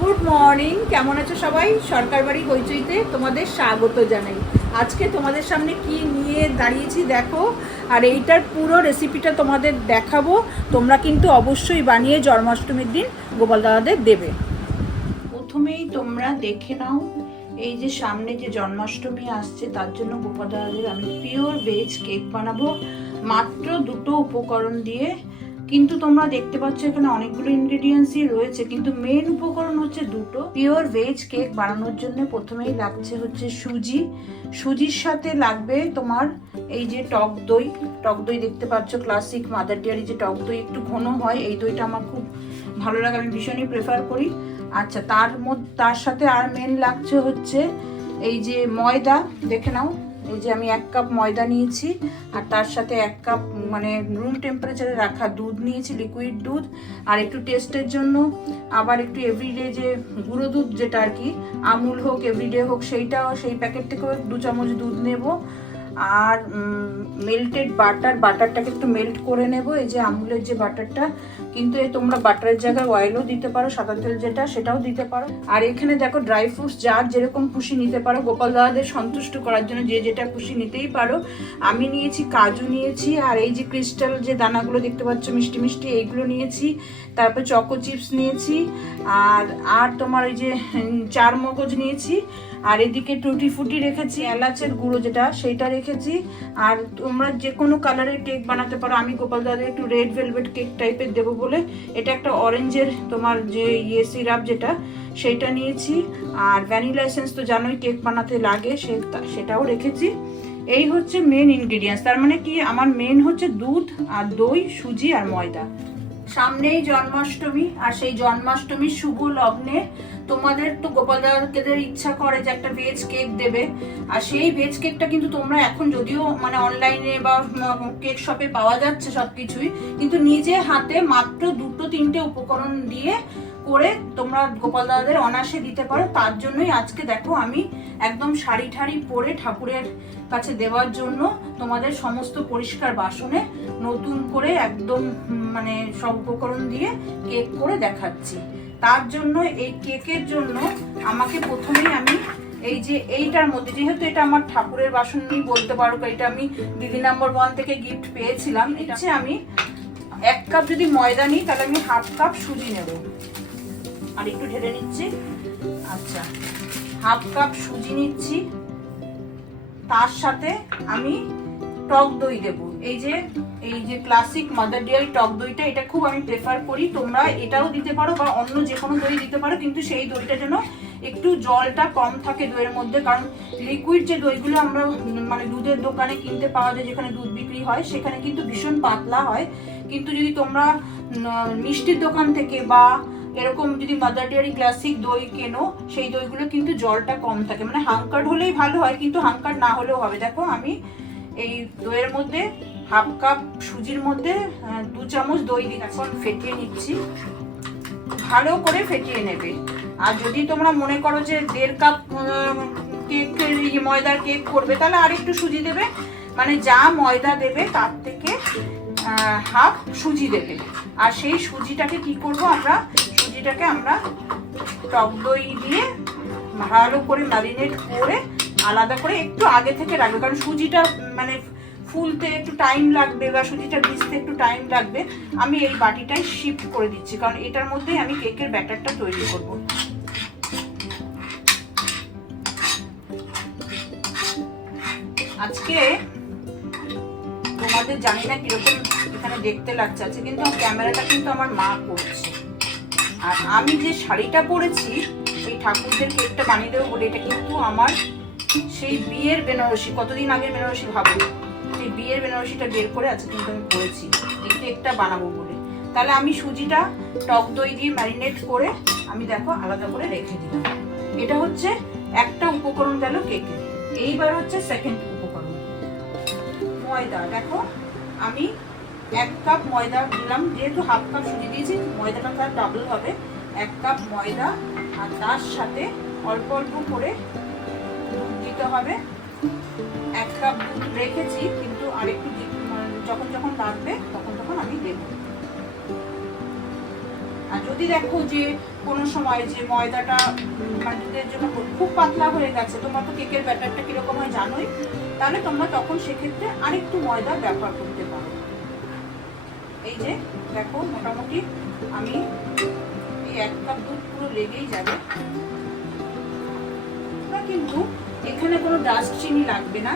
Good morning, কেমন আছো সবাই? সরকার বাড়ি হইচইতে তোমাদের স্বাগত জানাই। আজকে তোমাদের সামনে কি নিয়ে দাঁড়িয়েছি দেখো, আর এইটার পুরো রেসিপিটা তোমাদের দেখাবো। তোমরা কিন্তু অবশ্যই বানিয়ে জন্মাষ্টমীর দিন গোপাল দাদাদের দেবে। প্রথমেই তোমরা দেখে নাও, এই যে সামনে যে জন্মাষ্টমী আসছে তার জন্য গোপাল দাদাদের আমি পিওর ভেজ কেক বানাবো মাত্র দুটো উপকরণ দিয়ে। কিন্তু তোমরা দেখতে পাচ্ছ এখানে অনেকগুলো ইনগ্রেডিয়েন্টসই রয়েছে, কিন্তু মেন উপকরণ হচ্ছে দুটো। পিওর ভেজ কেক বানানোর জন্য প্রথমেই লাগছে হচ্ছে সুজি। সুজির সাথে লাগবে তোমার এই যে টক দই। টক দই দেখতে পাচ্ছ, ক্লাসিক মাদার ডেয়ারি যে টক দই, একটু ঘন হয় এই দইটা আমার খুব ভালো লাগে, আমি ভীষণই প্রেফার করি। আচ্ছা, তার সাথে আর মেন লাগছে হচ্ছে এই যে ময়দা। দেখে নাও, এই যে আমি 1 কাপ ময়দা নিয়েছি, আর তার সাথে 1 কাপ মানে রুম টেম্পারেচারে রাখা দুধ নিয়েছি, লিকুইড দুধ। আর একটু টেস্টের জন্য আবার একটু এভরিডে যে গুঁড়ো দুধ, যেটা আর কি আমুল হোক এভরিডে হোক, সেই প্যাকেট থেকেও 2 চামচ দুধ নেব। আর মেল্টেড বাটারটাকে একটু মেল্ট করে নেব, এই যে আমুলের যে বাটারটা। কিন্তু এই তোমরা বাটারের জায়গায় অয়েলও দিতে পারো, সাদা তেল যেটা সেটাও দিতে পারো। আর এখানে দেখো ড্রাই ফ্রুটস যার যেরকম খুশি নিতে পারো, গোপাল দাদাদের সন্তুষ্ট করার জন্য যে যেটা খুশি নিতেই পারো। আমি নিয়েছি কাজু নিয়েছি, আর এই যে ক্রিস্টাল যে দানাগুলো দেখতে পাচ্ছ মিষ্টি মিষ্টি, এইগুলো নিয়েছি। তারপর চকো চিপস নিয়েছি, আর তোমার এই যে 4 মগজ নিয়েছি। আর এদিকে টুটি ফুটি রেখেছি, এলাচের গুঁড়ো যেটা সেইটা রেখেছি। আর তোমরা যে কোনো কালারের কেক বানাতে পারো। আমি গোপাল দাদা একটু রেড ভেলভেট কেক টাইপের দেবো বলে এটা একটা অরেঞ্জের তোমার যে সিরাপ যেটা, সেইটা নিয়েছি। আর ভ্যানিলা এসেন্স তো জানোই কেক বানাতে লাগে, সেটাও রেখেছি। এই হচ্ছে মেন ইনগ্রিডিয়েন্টস। তার মানে কি, আমার মেন হচ্ছে দুধ আর দই, সুজি আর ময়দা। সামনেই জন্মাষ্টমী, আর সেই জন্মাষ্টমীর শুভ লগ্নে তোমাদের তো গোপাল দাদাদের ইচ্ছা করে যে একটা ভেজ কেক দেবে। আর সেই ভেজ কেকটা কিন্তু তোমরা এখন যদিও মানে অনলাইনে বা কেক শপে পাওয়া যাচ্ছে সবকিছুই, কিন্তু নিজে হাতে মাত্র 2-3টে উপকরণ দিয়ে করে তোমরা গোপাল দাদাদের অনায়াসে দিতে পারো। তার জন্যই আজকে দেখো আমি একদম শাড়ি ঠাড়ি পরে ঠাকুরের কাছে দেওয়ার জন্য তোমাদের সমস্ত পরিষ্কার বাসনে নতুন করে একদম মানে সব উপকরণ দিয়ে কেক করে দেখাচ্ছি। তার জন্য এই কেকের জন্য আমাকে প্রথমেই আমি এই যে এইটার মধ্যে, যেহেতু এটা আমার ঠাকুরের বাসন নিয়ে বলতে পারো, এটা আমি দিদি নাম্বার 1 থেকে গিফট পেয়েছিলাম। এটা হচ্ছে আমি 1 কাপ যদি ময়দা নিই তাহলে আমি 1/2 কাপ সুজি নেব। আর একটু ঢেলে নিচ্ছি। আচ্ছা, 1/2 কাপ সুজি নিচ্ছি। তার সাথে আমি টক দই দেব। এই যে ক্লাসিক মাদার ডেয়ারি টক দইটা, এটা খুব আমি প্রেফার করি। তোমরা এটাও দিতে পারো বা অন্য যে কোনো দই দিতে পারো, কিন্তু সেই দইটা যেন একটু জলটা কম থাকে দইয়ের মধ্যে। কারণ লিকুইড যে দইগুলো আমরা মানে দুধের দোকানে কিনতে পাওয়া যায়, যেখানে দুধ বিক্রি হয়, সেখানে কিন্তু ভীষণ পাতলা হয়। কিন্তু যদি তোমরা মিষ্টির দোকান থেকে বা এরকম যদি মাদার ডেয়ারি ক্লাসিক দই কেনো, সেই দইগুলো কিন্তু জলটা কম থাকে। মানে হাঙ্কার্ড হলেই ভালো হয়, কিন্তু হাঙ্কার্ড না হলেও হবে। দেখো আমি এই দইয়ের মধ্যে 1/2 কাপ সুজির মধ্যে 2 চামচ দই দিয়ে এখন ফেটিয়ে নিচ্ছি। ভালো করে ফেটিয়ে নেবে। আর যদি তোমরা মনে করো যে 1.5 কাপ কেকের ময়দার কেক করবে, তাহলে আর একটু সুজি দেবে। মানে যা ময়দা দেবে তার থেকে হাফ সুজি দেবে। আর সেই সুজিটাকে কি করব, সুজিটাকে আমরা টক দই দিয়ে ভালো করে ম্যারিনেট করে আলাদা করে একটু আগে থেকে রাখবে। কারণ সুজিটা মানে ফুলতে একটু টাইম লাগবে বা সুজিটা ভিজতে একটু টাইম লাগবে। আমি এই বাটিটাই শিফট করে দিচ্ছি, কারণ এটার মধ্যেই আমি কেকের ব্যাটারটা তৈরি করব। আজকে তোমাদের জানি না কিরকম এখানে দেখতে লাগছে, আছে কিন্তু ক্যামেরাটা কিন্তু আমার মা করছে। আর আমি যে শাড়িটা পরেছি এই ঠাকুরদের কেকটা বানিয়ে দেবো বলে, এটা কিন্তু আমার সেই বিয়ের বেনারসি, কতদিন আগের বেনারসি ভাবো, সেই বিয়ের বেনারসিটা বের করে আছে কিন্তু আমি পরেছি এই কেকটা বানাবো বলে। তাহলে আমি সুজিটা টক দই দিয়ে ম্যারিনেট করে আমি দেখো আলাদা করে রেখে দিলাম। এটা হচ্ছে একটা উপকরণ গেল কেকে। এইবার হচ্ছে সেকেন্ড উপকরণ, ময়দা। দেখো আমি 1 কাপ ময়দা দিলাম, যেহেতু 1/2 কাপ সুজি দিয়েছি, ময়দাটা তার ডাবল হবে। 1 কাপ ময়দা, আর তার সাথে অল্প অল্প করে দুধ দিতে হবে। 1 কাপ দুধ রেখেছি, কিন্তু আরেকটু যখন যখন লাগবে তখন আমি দেব। আর যদি দেখো যে কোনো সময় যে ময়দাটা বাটিদের জন্য খুব পাতলা হয়ে গেছে, তোমরা তো কেকের ব্যাটারটা কিরকম হয় জানোই, তাহলে তোমরা তখন সেক্ষেত্রে আরেকটু ময়দা ব্যবহার করতে পারো। এই যে দেখো মোটামুটি আমি এই 1 কাপ দুধ পুরো লেগেই যাবে। কিন্তু এখানে কোনো ডাস্ট চিনি লাগবে না,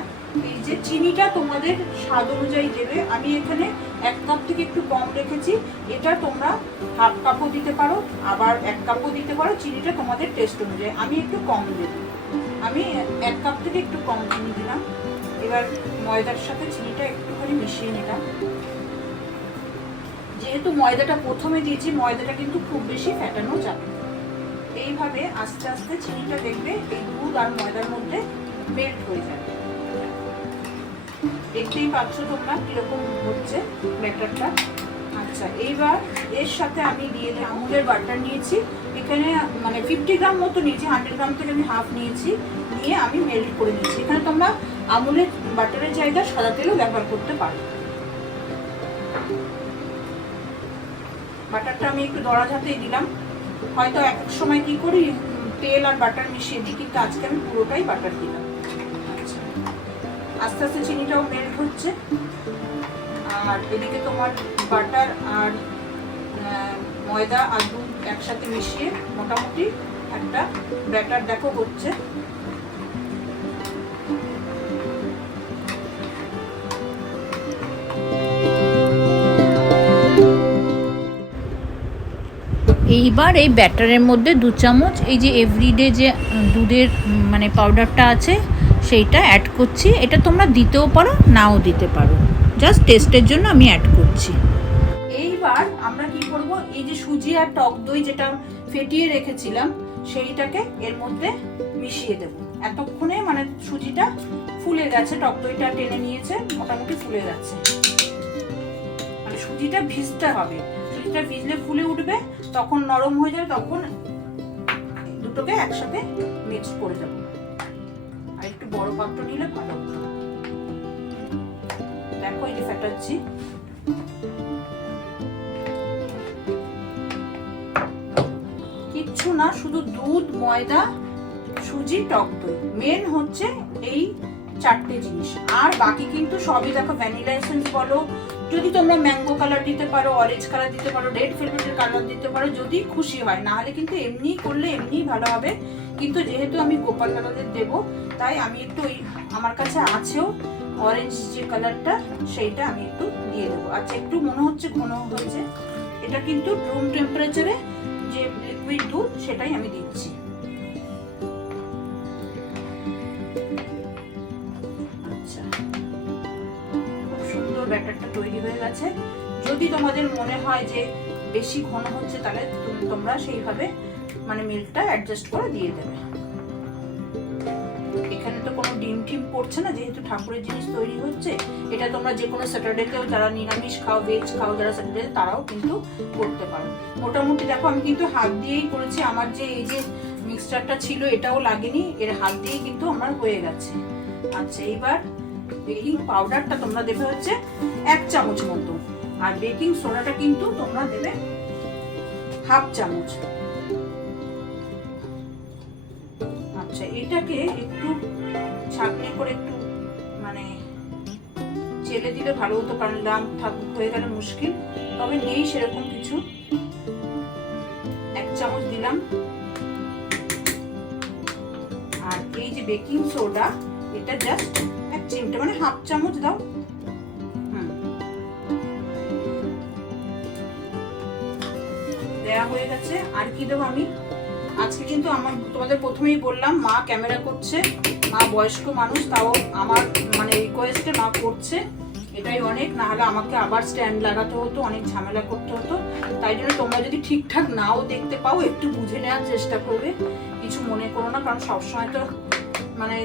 এই যে চিনিটা তোমাদের স্বাদ অনুযায়ী দেবে। আমি এখানে 1 কাপ থেকে একটু কম রেখেছি, এটা তোমরা হাফ কাপও দিতে পারো, আবার 1 কাপও দিতে পারো, চিনিটা তোমাদের টেস্ট অনুযায়ী। আমি একটু কম দেব, আমি 1 কাপ থেকে একটু কম চিনি দিলাম। এবার ময়দার সাথে চিনিটা একটুখানি মিশিয়ে নিলাম। যেহেতু ময়দাটা প্রথমে দিয়েছি, ময়দাটা কিন্তু খুব বেশি ফেটানো যাবে। এইভাবে আস্তে আস্তে চিনিটা দেখবে এই দুধ আর ময়দার মধ্যে মেল্ট হয়ে যাবে। দেখতেই পাচ্ছ তোমরা কিরকম হচ্ছে ব্যাটারটা। আচ্ছা, এইবার এর সাথে আমি দিয়ে দিই আমুলের বাটার নিয়েছি, এখানে মানে 50 গ্রাম মতো নিয়েছি, 100 গ্রাম থেকে আমি হাফ নিয়েছি, নিয়ে আমি মেল্ট করে নিয়েছি। এখানে তোমরা আমুলের বাটারের জায়গায় সাদা তেলও ব্যবহার করতে পারো। বাটারটা আমি একটু দরাজ হাতেই দিলাম, হয়তো এক এক সময় কি করি তেল আর বাটার মিশিয়ে দিই, কিন্তু আজকে আমি পুরোটাই বাটার দিলাম। আচ্ছা, আস্তে আস্তে চিনিটাও মেল্ট হচ্ছে, আর এদিকে তোমার বাটার আর ময়দা আর দুধ একসাথে মিশিয়ে মোটামুটি একটা ব্যাটার দেখো হচ্ছে। এইবার এই ব্যাটারের মধ্যে 2 চামচ এই যে এভরিডে যে দুধের মানে পাউডারটা আছে সেইটা অ্যাড করছি। এটা তোমরা দিতেও পারো, নাও দিতে পারো, জাস্ট টেস্টের জন্য আমি অ্যাড করছি। এইবার আমরা কি করব, এই যে সুজি আর টক দই যেটা ফেটিয়ে রেখেছিলাম সেইটাকে এর মধ্যে মিশিয়ে দেব। এতক্ষণে মানে সুজিটা ফুলে গেছে, টক দইটা টেনে নিয়েছে, মোটামুটি ফুলে গেছে। মানে সুজিটা ভিজতে হবে, সুজিটা ভিজলে ফুলে উঠবে, তখন নরম হয়ে যাবে, তখন দুটোকে একসাথে মিক্স করে দেবো। আর একটু বড় পাত্র নিলে ভালো হতো। দেখো এই যে ফেটাচ্ছি, কিচ্ছু না, শুধু দুধ, ময়দা, সুজি, টক দই, মেন হচ্ছে এই 4টে জিনিস। আর বাকি কিন্তু সবই দেখো ভ্যানিলা এসেন্স বলো, যদি তোমরা ম্যাঙ্গো কালার দিতে পারো, অরেঞ্জ কালার দিতে পারো, রেড ভেলভেটের কালার দিতে পারো, যদি খুশি হয়, না হলে কিন্তু এমনি করলে এমনি ভালো হবে। কিন্তু যেহেতু আমি গোপাল দাদাদের দেবো, তাই আমি একটু ওই আমার কাছে আছেও অরেঞ্জ যে কালারটা, সেইটা আমি একটু দিয়ে দেবো। আচ্ছা, একটু মনে হচ্ছে ঘন হয়েছে, এটা কিন্তু রুম টেম্পারেচারে যে লিকুইড দুধ সেটাই আমি দিচ্ছি। আচ্ছা, খুব সুন্দর ব্যাটারটা তৈরি হয়ে গেছে। যদি তোমাদের মনে হয় যে বেশি ঘন হচ্ছে, তাহলে তোমরা সেইভাবে মানে মিল্কটা অ্যাডজাস্ট করে দিয়ে দেবে। এখানে তো কোনো ডিম টিম পড়ছে না, যেহেতু ঠাকুরের জিনিস তৈরি হচ্ছে। এটা তোমরা যে কোনো স্যাটারডেতেও, যারা নিরামিষ খাও, ভেজ খাও, যারা স্যাটারডে, তারাও কিন্তু করতে পারো। মোটামুটি দেখো আমি কিন্তু হাত দিয়েই করেছি, আমার যে এই যে মিক্সচারটা ছিল এটাও লাগেনি, এর হাত দিয়েই কিন্তু আমার হয়ে গেছে। আচ্ছা, এইবার বেকিং পাউডারটা তোমরা দেবে হচ্ছে 1 চামচ মতো, আর বেকিং সোডাটা কিন্তু তোমরা দেবে হাফ চামচ। আচ্ছা, এটাকে একটু ছাঁকনি করে একটু মানে চেলে দিলে ভালো হতো, কারণ লাম হয়ে গেলে মুশকিল, তবে নেই সেরকম কিছু। 1 চামচ দিলাম। আর এই যে বেকিং সোডা, এটা জাস্ট 1 চিমটে মানে হাফ চামচ দাও। দেয়া হয়ে গেছে। আর কি দেবো আমি আজকে, কিন্তু আমার তোমাদের প্রথমেই বললাম মা ক্যামেরা করছে, মা বয়স্ক মানুষ, তাও আমার মানে রিকোয়েস্টে মা করছে, এটাই অনেক। না হলে আমাকে আবার স্ট্যান্ড লাগাতে হতো, অনেক ঝামেলা করতে হতো। তাই জন্য তোমরা যদি ঠিকঠাক নাও দেখতে পাও, একটু বুঝে নেওয়ার চেষ্টা করবে, কিছু মনে করো না, কারণ সবসময় তো মানে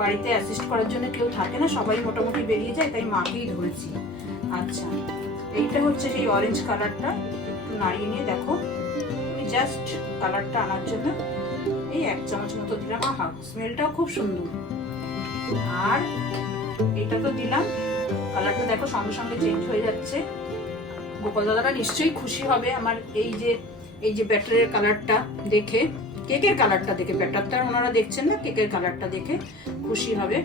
বাড়িতে অ্যাসিস্ট করার জন্য কেউ থাকে না, সবাই মোটামুটি বেরিয়ে যায়, তাই মাকেই ধরেছি। আচ্ছা, এইটা হচ্ছে সেই অরেঞ্জ কালারটা, একটু নাড়িয়ে নিয়ে দেখো, আমি জাস্ট কালারটা আনার জন্য এই 1 চামচ মতো দিলাম। আহা, স্মেলটাও খুব সুন্দর। আর এটা তো দিলাম, কালারটা দেখো সঙ্গে সঙ্গে চেঞ্জ হয়ে যাচ্ছে। গোপাল দাদারা নিশ্চয়ই খুশি হবে আমার এই যে এই যে ব্যাটারের কালারটা দেখে, কেকের কালারটা দেখে, ব্যাটারটা ওনারা দেখছেন না, কেকের কালারটা দেখে খুশি হবে।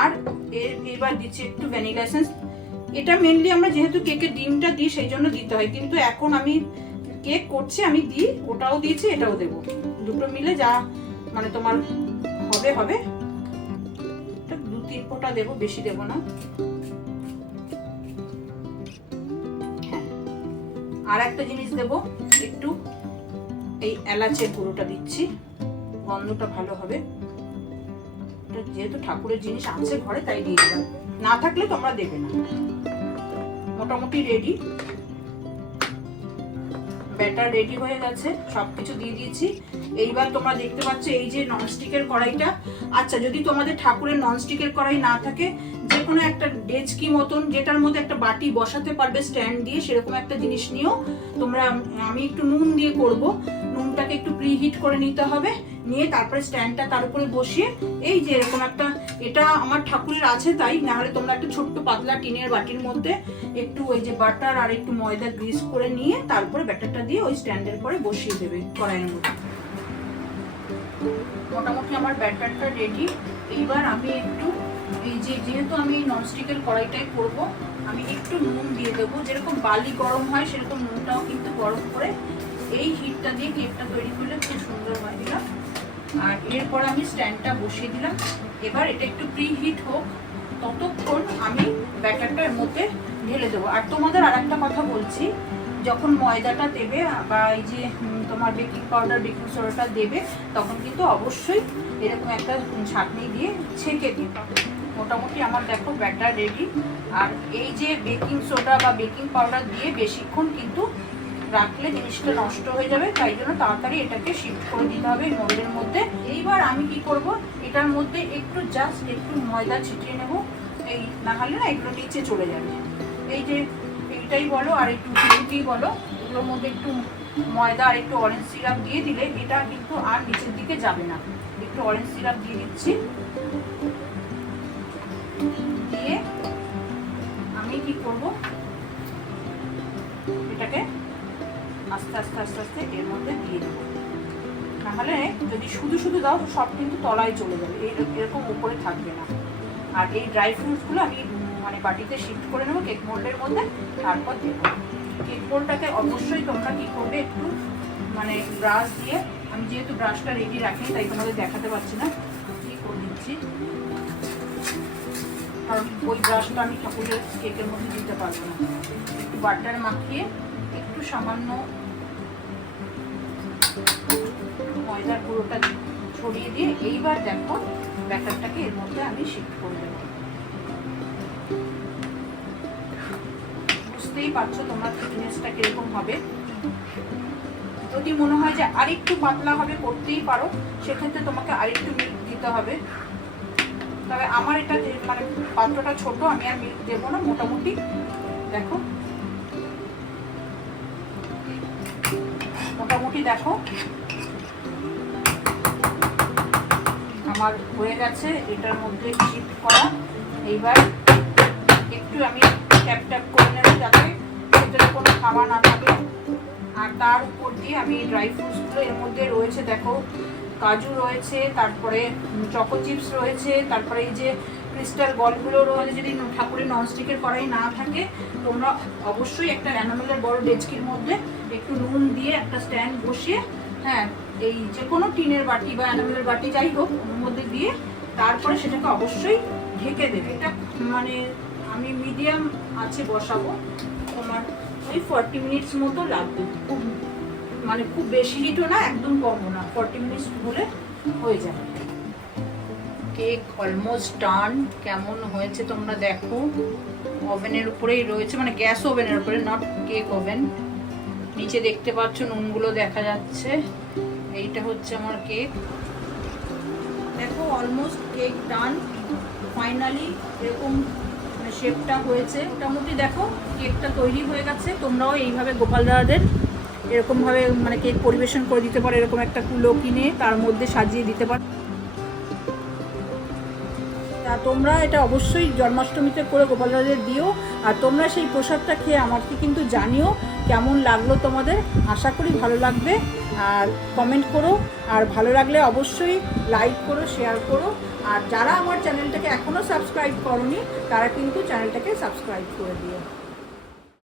আর এবার দিচ্ছি একটু ভ্যানিলা এসেন্স। এটা মেনলি আমরা যেহেতু কেকের ডিমটা দিই সেই জন্য দিতে হয়, কিন্তু এখন আমি কেক করছি আমি দিই, ওটাও দিয়েছি এটাও দেবো, দুটো মিলে যা মানে তোমার হবে হবে। 2-3 ফোঁটা দেবো, বেশি দেবো না। হ্যাঁ, আর একটা জিনিস দেবো, একটু এই এলাচের গুঁড়োটা দিচ্ছি, গন্ধটা ভালো হবে। যেহেতু ঠাকুরের জিনিস আছে ঘরে তাই দিয়ে দিলাম, না থাকলে তোমরা দেবে না। মোটামুটি রেডি, ব্যাটার রেডি হয়ে গেছে, সবকিছু দিয়ে দিয়েছি। এইবার তোমরা দেখতে পাচ্ছ এই যে ননস্টিকের কড়াইটা। আচ্ছা, যদি তোমাদের ঠাকুরের ননস্টিকের কড়াই না থাকে, যে কোনো একটা ডেচকি মতন যেটার মধ্যে একটা বাটি বসাতে পারবে স্ট্যান্ড দিয়ে, সেরকম একটা জিনিস নিও তোমরা। আমি একটু নুন দিয়ে করব, নুনটাকে একটু প্রিহিট করে নিতে হবে, নিয়ে তারপরে স্ট্যান্ডটা তার উপরে বসিয়ে এই যে এরকম একটা, এটা আমার ঠাকুরের আছে তাই, না হলে তোমরা একটা ছোট্ট পাতলা টিনের বাটির মধ্যে একটু ওই যে বাটার আর একটু ময়দা গ্রিস করে নিয়ে তারপরে ব্যাটারটা দিয়ে ওই স্ট্যান্ডের পরে বসিয়ে দেবে কড়াইয়ের মধ্যে। মোটামুটি আমার ব্যাটারটা রেডি। এইবার আমি একটু এই যে, যেহেতু আমি ননস্টিকের কড়াইটাই করব, আমি একটু নুন দিয়ে দেবো। যেরকম বালি গরম হয় সেরকম নুনটাও কিন্তু গরম করে এই হিটটা দিয়ে কেকটা তৈরি করলে খুব সুন্দর হয়। দিলাম, আর এরপর আমি স্ট্যান্ডটা বসিয়ে দিলাম। এবার এটা একটু প্রি হিট হোক, ততক্ষণ আমি ব্যাটারটার মধ্যে ঢেলে দেবো। আর তোমাদের আর একটা কথা বলছি, যখন ময়দাটা দেবে বা এই যে তোমার বেকিং পাউডার বেকিং সোডাটা দেবে, তখন কিন্তু অবশ্যই এরকম একটা ছাঁকনি দিয়ে ছেঁকে দিবে। মোটামুটি আমার দেখো ব্যাটার রেডি। আর এই যে বেকিং সোডা বা বেকিং পাউডার দিয়ে বেশিক্ষণ কিন্তু রাখলে জিনিসটা নষ্ট হয়ে যাবে, তাই জন্য তাড়াতাড়ি এটাকে শিফট করে দিতে হবে এই মোল্ডের মধ্যে। এইবার আমি কি করব, এটার মধ্যে একটু জাস্ট একটু ময়দা ছিটিয়ে নেব, এই না হলে না এগুলো নিচে চলে যাবে। এই যে এইটাই বলো আর একটু রুটি বলো, এগুলোর মধ্যে একটু ময়দা আর একটু অরেঞ্জ সিরাপ দিয়ে দিলে এটা কিন্তু আর নিচের দিকে যাবে না। একটু অরেঞ্জ সিরাপ দিয়ে দিচ্ছি, দিয়ে আমি কি করব, এটাকে আস্তে আস্তে আস্তে আস্তে এর মধ্যে দিয়ে দেবো। নাহলে যদি শুধু শুধু দাও সব কিন্তু তলায় চলে যাবে, এরকম উপরে থাকবে না। আর এই ড্রাই ফ্রুটসগুলো আমি মানে বাটিতে শিফট করে নেবো কেক মোল্ডের মধ্যে, তারপর দেবো। কেক মোল্ডটাকে অবশ্যই তোমরা কি করবে, একটু মানে ব্রাশ দিয়ে, আমি যেহেতু ব্রাশটা রেডি রাখি তাই তোমাদের দেখাতে পারছি না, কি করে দিচ্ছি, কারণ ওই ব্রাশটা আমি ঠাকুরের কেকের মধ্যে দিতে পারবো না। একটু বাটার মাখিয়ে একটু সামান্য ময়দার গুঁড়োটা ছড়িয়ে দিয়ে এইবার দেখো ব্যাটারটাকে এর মধ্যে আমি শিফট করে দেবো। বুঝতেই পারছো তোমরা থিকনেসটা কিরকম হবে। যদি মনে হয় যে আরেকটু পাতলা হবে করতেই পারো, সেক্ষেত্রে তোমাকে আরেকটু মিল্ক দিতে হবে। তবে আমার এটা মানে পাত্রটা ছোট, আমি আর মিল্ক দেবো না। মোটামুটি দেখো, মোটামুটি দেখো আমার হয়ে গেছে এটার মধ্যে শিফট করা। এইবার একটু আমি ট্যাপ ট্যাপ করে নেব যাতে ভেতরে কোনো খাওয়া না থাকে। আর তার উপর দিয়ে আমি ড্রাই ফ্রুটসগুলো এর মধ্যে রয়েছে, দেখো কাজু রয়েছে, তারপরে চকো চিপস রয়েছে, তারপরে এই যে ক্রিস্টাল বলগুলো রয়েছে। যদি ঠাকুরের ননস্টিকের কড়াই না থাকে, তোমরা অবশ্যই একটা এনামেলের বড় ডেচকির মধ্যে একটু নুন দিয়ে একটা স্ট্যান্ড বসিয়ে, হ্যাঁ এই যে কোনো টিনের বাটি বা এনামেলের বাটি যাই হোক ওর মধ্যে দিয়ে তারপরে সেটাকে অবশ্যই ঢেকে দেবে। এটা মানে আমি মিডিয়াম আছে বসাবো, তোমার ওই 40 মিনিটস মতো লাগবে। খুব মানে খুব বেশি হিটও না, একদম কমও না, 40 মিনিটস হলে হয়ে যাবে। Cake almost done. কেমন হয়েছে তোমরা দেখো, ওভেনের উপরেই রয়েছে, মানে গ্যাস ওভেনের উপরে, নট কেক ওভেন। নিচে দেখতে পাচ্ছ নুনগুলো দেখা যাচ্ছে। এইটা হচ্ছে আমার কেক, দেখো অলমোস্ট কেক ডান। ফাইনালি এরকম শেপটা হয়েছে। মোটামুটি দেখো কেকটা তৈরি হয়ে গেছে। তোমরাও এইভাবে গোপাল দাদাদের এরকমভাবে মানে কেক পরিবেশন করে দিতে পারো। এরকম একটা কুলো কিনে তার মধ্যে সাজিয়ে দিতে পারো। তা তোমরা এটা অবশ্যই জন্মাষ্টমীতে করে গোপাল দাদাদের দিও। আর তোমরা সেই প্রসাদটা খেয়ে আমাকে কিন্তু জানিও কেমন লাগলো তোমাদের। আশা করি ভালো লাগবে। আর কমেন্ট করো, আর ভালো লাগলে অবশ্যই লাইক করো, শেয়ার করো। আর যারা আমার চ্যানেলটাকে এখনও সাবস্ক্রাইব করোনি তারা কিন্তু চ্যানেলটাকে সাবস্ক্রাইব করে দিও।